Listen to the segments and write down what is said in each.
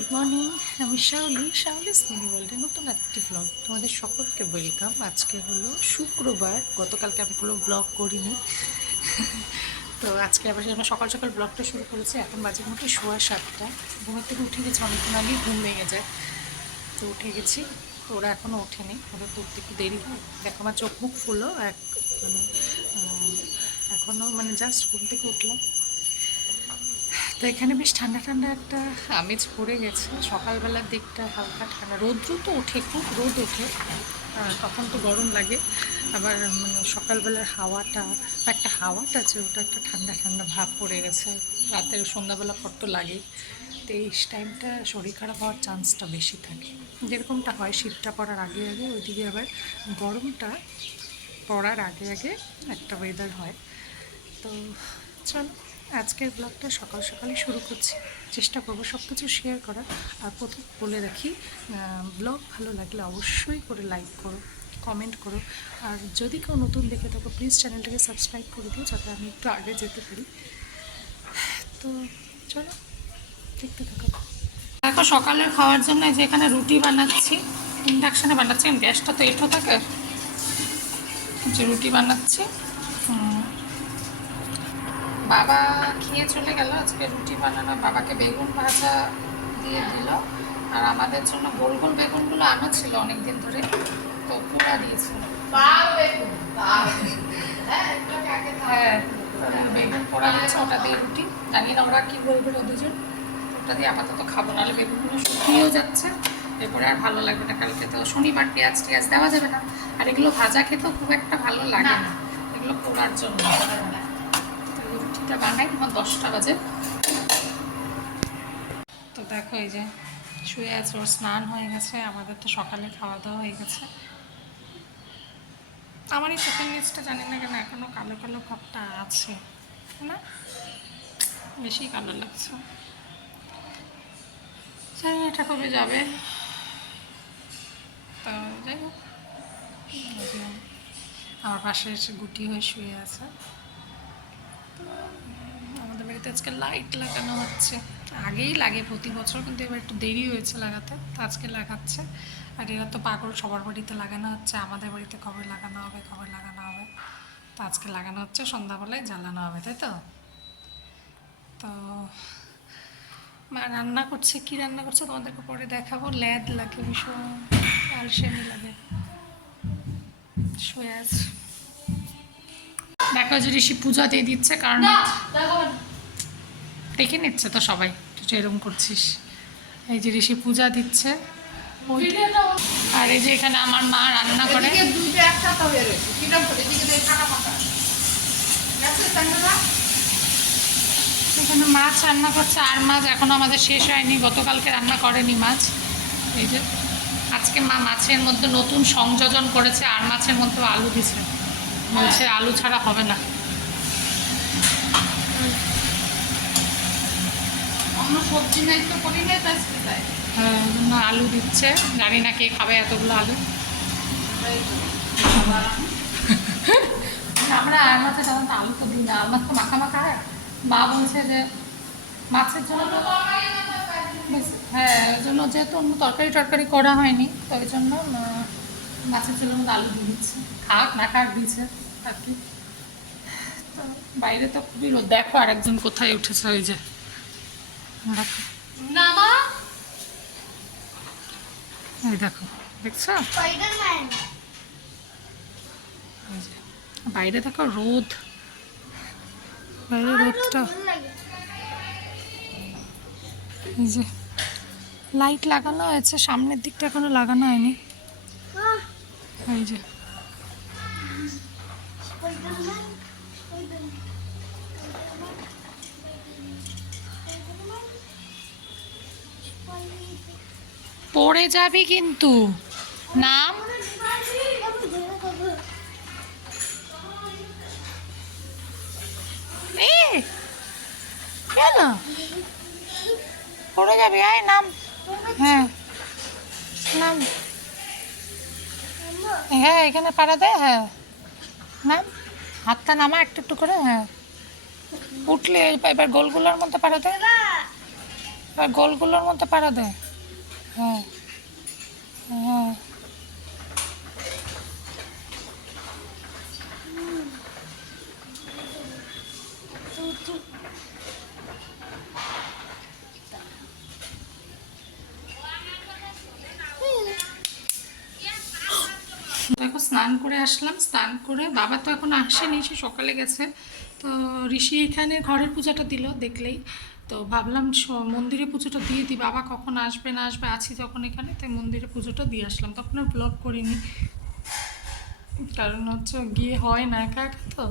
Good morning আমি শাওলি। শাওলি স্মিনি ওয়ার্ল্ডে নতুন একটি ব্লগ তোমাদের সকলকে ওয়েলকাম আজকে হলো শুক্রবার। গতকালকে আমি কোনো ব্লগ করিনি। তো আজকে আবার আমরা সকাল সকাল ব্লগটা শুরু করেছি। এখন বাজে মোটে সোয়া সাতটা। ঘুমের থেকে উঠে গেছি, অনেকক্ষণ আগেই ঘুম ভেঙে যায়। তো উঠে গেছি। ওরা এখনও ওঠেনি। ওদের তো উঠতে একটু দেরি হয়। দেখো আমার চোখ মুখ ফুলো এক মানে এখনও মানে জাস্ট ঘুম থেকে উঠলাম। তো এখানে বেশ ঠান্ডা ঠান্ডা একটা আমেজ পড়ে গেছে। সকালবেলার দিকটা হালকা ঠান্ডা। রৌদ্র তো ওঠে, খুব রোদ ওঠে। তখন তো গরম লাগে। আবার মানে সকালবেলার হাওয়াটা, একটা হাওয়াটা আছে, ওটা একটা ঠান্ডা ঠান্ডা ভাব পড়ে গেছে। রাতের সন্ধ্যাবেলা পর তো লাগে তো এই টাইমটা শরীর খারাপ হওয়ার চান্সটা বেশি থাকে। যেরকমটা হয়, শীতটা পড়ার আগে আগে, ওইদিকে আবার গরমটা পড়ার আগে আগে একটা ওয়েদার হয়। তো চলো। আজকের ব্লগটা সকাল সকালে শুরু করছি। চেষ্টা করব সব কিছু শেয়ার করার। আর প্রথম বলে রাখি ব্লগ ভালো লাগলে অবশ্যই করে লাইক করো কমেন্ট করো। আর যদি কেউ নতুন দেখে থাকো প্লিজ চ্যানেলটাকে সাবস্ক্রাইব করে দিও, যাতে আমি একটু আগে যেতে পারি। তো চলো, দেখতে থাকো। দেখো, সকালের খাওয়ার জন্য যে এখানে রুটি বানাচ্ছি ইন্ডাকশানে বানাচ্ছি গ্যাসটা তো এঁটো থাকে, যে রুটি বানাচ্ছি। বাবা খেয়ে চলে গেল। আজকে রুটি বানানো। বাবাকে বেগুন ভাজা দিয়ে দিল। আর আমাদের জন্য গোল গোল বেগুনগুলো আনা ছিল অনেক দিন ধরে। তো পুরা দিয়েছিল হ্যাঁ বেগুন পোড়া হয়েছে ওটা দিয়ে রুটি। জানি না ওরা কি বলবে দুজন। ওটা দিয়ে আপাতত খাব নাহলে বেগুনগুলো শুকিয়েও যাচ্ছে। এরপরে আর ভালো লাগবে না কালকে তো শনিবার পেঁয়াজ টিয়াজ দেওয়া যাবে না। আর এগুলো ভাজা খেতেও খুব একটা ভালো লাগে না এগুলো পোড়ার জন্য। তো বানাই, তোমার দশটা বাজে। তো দেখো এই যে শুয়ে আছে, ওর স্নান হয়ে গেছে, আমাদের তো সকালে খাওয়া দাওয়া হয়ে গেছে। আমার এই চোখের নিচটা জানি না কেন এখনও কালো কালো ভাবটা আছে না? বেশি কালো লাগছে। জানি এটা কবে যাবে? তো যাই হোক আমার পাশে এসে গুটি হয়ে শুয়ে আছে। আমাদের বাড়িতে আজকে লাইট লাগানো হচ্ছে। আগেই লাগে প্রতি বছর, কিন্তু এবার একটু দেরি হয়েছে লাগাতে, তো আজকে লাগাচ্ছে। আর এরা তো পাগল, সবার বাড়িতে লাগানো হচ্ছে, আমাদের বাড়িতে কবে লাগানো হবে, কবে লাগানো হবে? তো আজকে লাগানো হচ্ছে, সন্ধ্যাবেলায় জ্বালানো হবে, তাই তো? তো মা রান্না করছে, কি রান্না করছে তোমাদেরকে পরে দেখাবো? ল্যাদ লাগে ভীষণ, আলসেমি লাগে। আছে দেখো যে ঋষি পূজা দিয়ে দিচ্ছে কারণ দেখে নিচ্ছে তো সবাই তুই এরকম করছিস। এই যে ঋষি পূজা দিচ্ছে আর এই যে এখানে আমার মা রান্না করে। এখানে মাছ রান্না করছে আর মাছ এখনও আমাদের শেষ হয়নি গতকালকে রান্না করেনি মাছ। এই যে আজকে মা মাছের মধ্যে নতুন সংযোজন করেছে আর মাছের মধ্যে আলু দিছে। বলছে আলু ছাড়া হবে না। অন্য সবজি নাই তো করি নাই তাই হ্যাঁ আলু দিচ্ছে। জানি না কে খাবে এতগুলো আলু। আমরা আর মাছে সাধারণত আলু তো দিই না আমার তো মাখা মাখা হয়। মা বলছে যে মাছের জন্য তো হ্যাঁ ওই জন্য যেহেতু অন্য তরকারি টরকারি করা হয়নি তো ওই জন্য মাছের জন্য মধ্যে আলু দিয়ে দিচ্ছে। খাক না খাক দিচ্ছে আর কি? তো বাইরে তো খুবই রোদ। দেখো আরেকজন কোথায় উঠেছে ওই যে। এই দেখো দেখছ? বাইরে দেখো রোদ। বাইরে রোদটা। এই যে লাইট লাগানো হয়েছে সামনের দিকটা এখনও লাগানো হয়নি। পড়ে যাবি কিন্তু। নাম? কেন পড়ে যাবি আয় নাম। হ্যাঁ। নাম। হ্যাঁ এখানে পাড়া দেয়? হ্যাঁ। ম্যাম, হাতটা নামা একটু একটু করে হ্যাঁ। উঠলে এবার গোলগুলোর মধ্যে পাড়া দেয়? এবার গোলগুলোর মধ্যে পাড়া দেয়। হ্যাঁ দেখো স্নান করে আসলাম, স্নান করে বাবা তো এখন আসেনি, সে সকালে গেছে। তো ঋষি এখানে ঘরের পূজাটা দিল দেখলেই। তো ভাবলাম মন্দিরে পুজোটা দিয়ে দিই। বাবা কখন আসবে, না আসবে? আছি যখন এখানে, তাই মন্দিরে পুজোটা দিয়ে আসলাম। তখন আর ব্লগ করিনি। কারণ হচ্ছে গিয়ে হয় না একা একা তো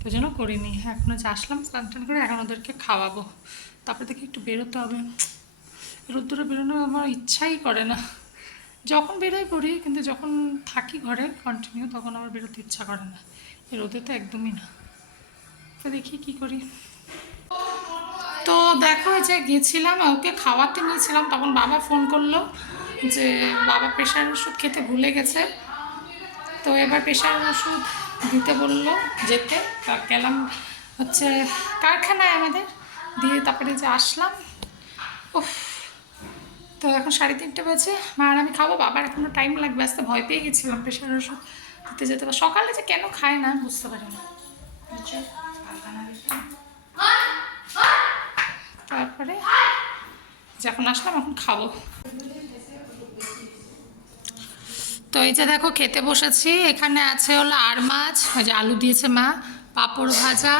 তো জন্য করিনি। এখন হচ্ছে আসলাম, স্নান টান করে এখন ওদেরকে খাওয়াবো। তারপরে দেখি একটু বেরোতে হবে। রোদ্দুরে বেরোনো আমার ইচ্ছাই করে না। যখন বেরোয় পড়ি, কিন্তু যখন থাকি ঘরে কন্টিনিউ তখন আমার বেরোতে ইচ্ছা করে না। রোদে তো একদমই না। তো দেখি কি করি। তো দেখো যে গেছিলাম, ওকে খাওয়াতে নিয়েছিলাম, তখন বাবা ফোন করল যে, বাবা প্রেশার ওষুধ খেতে ভুলে গেছে। তো এবার প্রেশার ওষুধ দিতে বলল যেতে। তা গেলাম হচ্ছে কারখানায় আমাদের। দিয়ে তারপরে যে আসলাম, উফ তো এখন সাড়ে তিনটে বাজে। মা আর আমি খাব, বাবার এখনও টাইম লাগবে আসতে ভয় পেয়ে গেছিলাম প্রেশার ওষুধ দিতে যেতে। বা সকালে যে কেন খায় না, বুঝতে পারি না। তারপরে যখন আসলাম, এখন খাব। তো এই যে দেখো, খেতে বসেছি। এখানে আছে হলো আর মাছ, ওই যে আলু দিয়েছে মা, পাঁপড় ভাজা,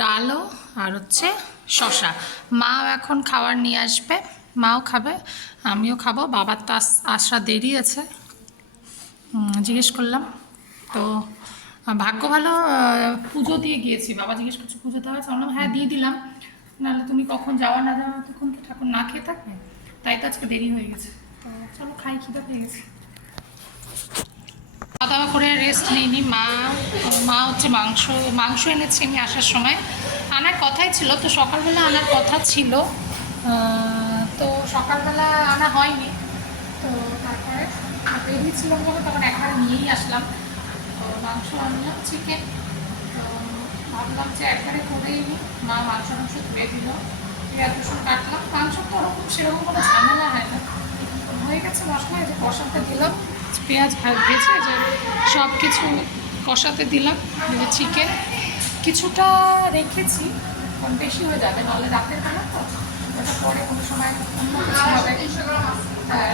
ডালও, আর হচ্ছে শশা মাও এখন খাবার নিয়ে আসবে। মাও খাবে, আমিও খাব। বাবার তো আস- দেরি আছে। জিজ্ঞেস করলাম। তো ভাগ্য ভালো পুজো দিয়ে গিয়েছি। বাবা জিজ্ঞেস করছে, পুজো দেওয়া হয়েছে? বললাম হ্যাঁ দিয়ে দিলাম। নাহলে তুমি কখন যাওয়া না যাওয়া, তখন তো ঠাকুর না খেয়ে থাকবে। তাই তো আজকে দেরি হয়ে গেছে। তো চলো, খাই, খিদে পেয়ে গেছে। খাওয়া দাওয়া করে রেস্ট নিইনি মা মা হচ্ছে মাংস মাংস এনেছি আমি আসার সময়। আনার কথাই ছিল। তো সকালবেলা আনার কথা ছিল। তো সকালবেলা আনা হয়নি। তো তারপরে বেরিয়েছিলাম যখন তখন একবারে নিয়েই আসলাম। তো মাংস আনলাম চিকেন তো ভাবলাম যে একবারে করেই নিই। মা মাংস মাংস ধুয়ে দিল। পেঁয়াজ রসুন কাটলাম। মাংস তো ওরকম সেরকম কোনো ঝামেলা হয় না। হয়ে গেছে মশলা যে কষাতে দিলাম। পেঁয়াজ ভাজ যে সব কিছু কষাতে দিলাম। চিকেন কিছুটা রেখেছি বেশি হয়ে যাবে, নাহলে রাতের বেলা পরে কোনো সময় অন্য কিছু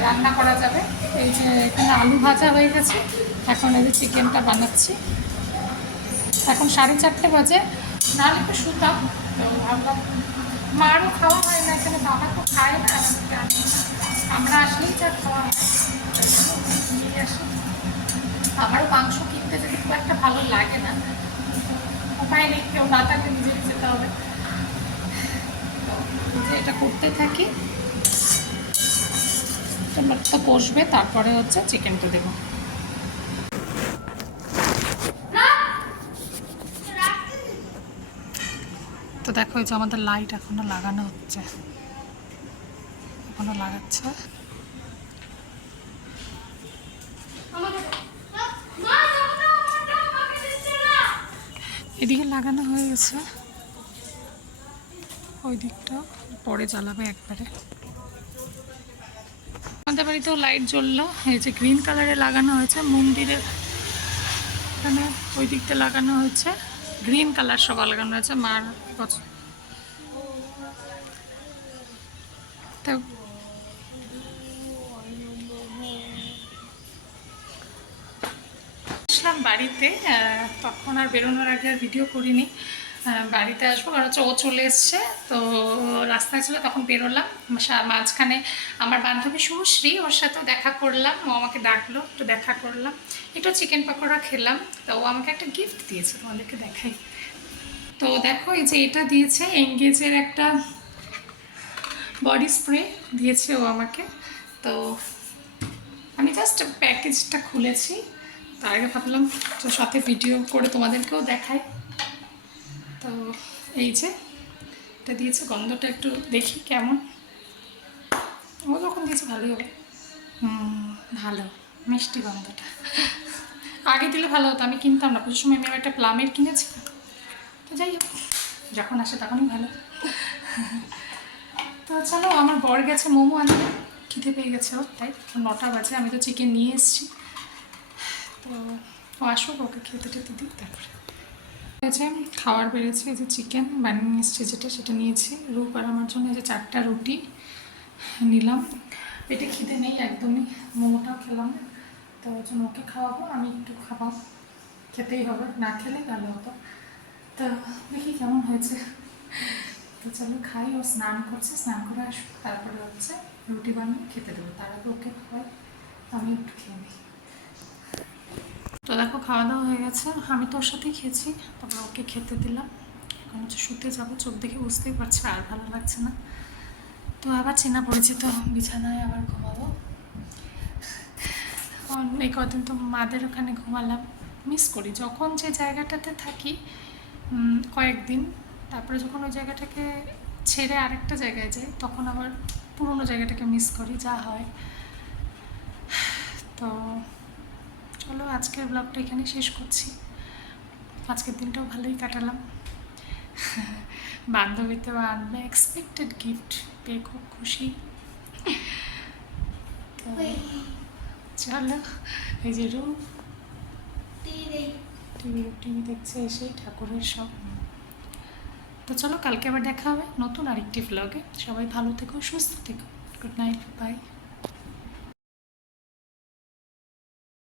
রান্না করা যাবে। এই যে এখানে আলু ভাজা হয়ে গেছে, এখন এই যে চিকেনটা বানাচ্ছি। এখন সাড়ে চারটে বাজে নাহলে একটু শুতাম মারও খাওয়া হয় না এখানে বাবা তো খায় না আমরা আসলেই যা খাওয়া হয় আমারও মাংস কিনতে যেতে খুব একটা ভালো লাগে না, উপায় নেই, কেউ না নিজেকে যেতে হবে। এটা করতে থাকি। টমাটো কষবে, তারপরে হচ্ছে চিকেনটা দেবো। তো দেখো যে আমাদের লাইট এখনও লাগানো হচ্ছে। এখনও লাগাচ্ছে। এদিকে লাগানো হয়ে গেছে। ওই দিকটা পরে জ্বালাবে একবারে। আমাদের বাড়িতেও লাইট জ্বললো, এই যে গ্রিন কালারে লাগানো হয়েছে মন্দিরের এখানে ওই দিকটা লাগানো হয়েছে গ্রিন কালার সব লাগানো হয়েছে, মার তো আসলাম বাড়িতে তখন আর বেরোনোর আগে আর ভিডিও করিনি। বাড়িতে আসব, কারণ হচ্ছে ও চলে এসছে। তো রাস্তায় ছিল, তখন বেরোলাম মাঝখানে আমার বান্ধবী শুভশ্রী ওর সাথেও দেখা করলাম। ও আমাকে ডাকলো, একটু দেখা করলাম। একটু চিকেন পকোড়া খেলাম। তো ও আমাকে একটা গিফট দিয়েছে, তোমাদেরকে দেখাই। তো দেখো, এই যে এটা দিয়েছে এঙ্গেজের একটা বডি স্প্রে দিয়েছে ও আমাকে। তো আমি জাস্ট প্যাকেজটা খুলেছি। তার আগে ভাবলাম তো সাথে ভিডিও করে তোমাদেরকেও দেখাই। তো এই যে, এটা দিয়েছে, গন্ধটা একটু দেখি কেমন। ও যখন দিয়েছে ভালোই হবে। ভালো, মিষ্টি গন্ধটা। আগে দিলে ভালো হতো, আমি কিনতাম না। পুজোর সময় আমি একটা প্লামের কিনেছি তো যাই হোক, যখন আসে তখনই ভালো। তো চলো, আমার বর গেছে, মোমো আনতে। খিদে পেয়ে গেছে ওর, তাই। নটা বাজে, আমি তো চিকেন নিয়ে এসেছি। তো ও আসুক, ওকে খেতে টেতে দিই তারপরে। হয়েছে খাবার বেড়েছে এই যে চিকেন বানিয়ে নিয়ে এসেছি যেটা, সেটা নিয়েছি। রূপ আর আমার জন্য এই যে চারটা রুটি নিলাম। পেটে খিদে নেই একদমই, মোমোটাও খেলাম। তো ওই জন্য ওকে খাওয়াবো, আমি একটু খাব। খেতেই হবে, না খেলে ভালো হতো। তো দেখি কেমন হয়েছে। তো চলো খাই, ও স্নান করছে, স্নান করে আসব তারপরে হচ্ছে রুটি বানিয়ে খেতে দেবো। তার আগে ওকে খাওয়াই, আমি একটু খেয়ে নিই। তো দেখো খাওয়া দাওয়া হয়ে গেছে। আমি তোর সাথেই খেয়েছি, তারপর ওকে খেতে দিলাম। এখন হচ্ছে শুতে যাব, চোখ দেখে বুঝতেই পারছি, আর ভালো লাগছে না। তো আবার চেনা পরিচিত বিছানায় আবার ঘুমাবো। এই কদিন তো মাদের ওখানে ঘুমালাম। মিস করি। যখন যে জায়গাটাতে থাকি কয়েকদিন, তারপরে যখন ওই জায়গাটাকে ছেড়ে আরেকটা জায়গায় যাই, তখন আবার পুরোনো জায়গাটাকে মিস করি, যা হয়। তো চলো, আজকের ব্লগটা এখানে শেষ করছি। আজকের দিনটাও ভালোই কাটালাম। বান্ধবীতেও আনবে এক্সপেক্টেড গিফট পেয়ে খুব খুশি। তো চলো, এই যে রূপ। টিভি টিভি দেখছে এসেই ঠাকুরের সব। তো চলো, কালকে আবার দেখা হবে নতুন আরেকটি ব্লগে সবাই ভালো থেকো, সুস্থ থেকো। Good night bye